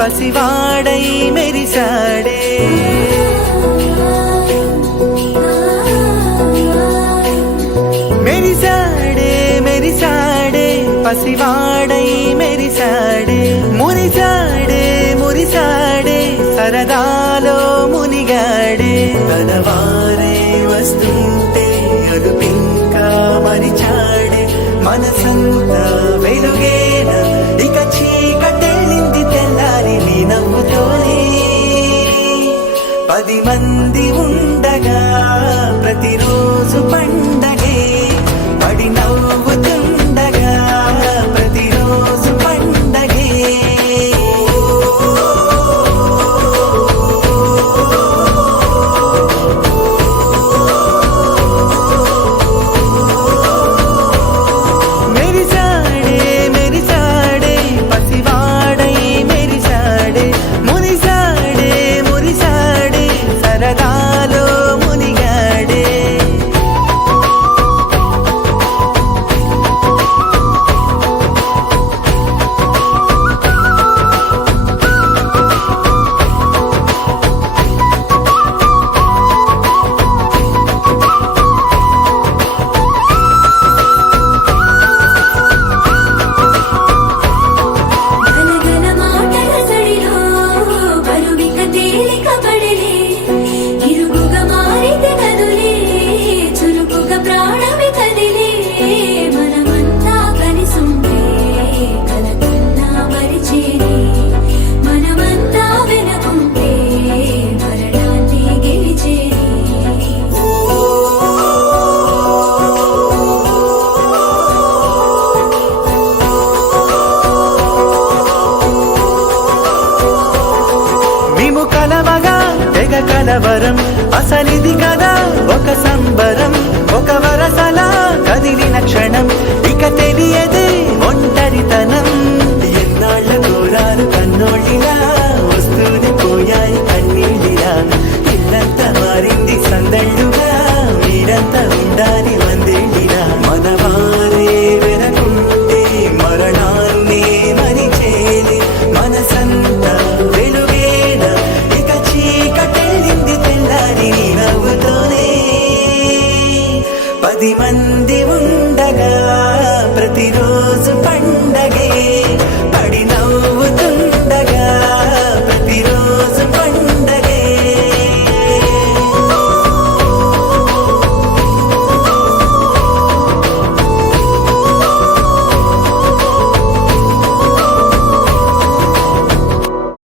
పసివాడై మెరిసాడే మెరిసాడే మెరిసాడే పసివాడై మెరిసాడే మురిసాడే మురిసాడే సరదాలో మునిగాడే తనవారే వస్తుంటే అదుపింకా మరిచాడే మనసంతా వెలుగేన ఇక చీకటెళ్ళింది తెల్లారి నీ నవ్వుతోనే 10 మంది ఉండగా ప్రతిరోజు పండగే పడి నవ్వుతుండగా ప్రతిరోజు పండగే కలవరం అసలిది కదా ఒక సంబరం ఒక వరసలా కదిలిన క్షణం ఇక తెలియదే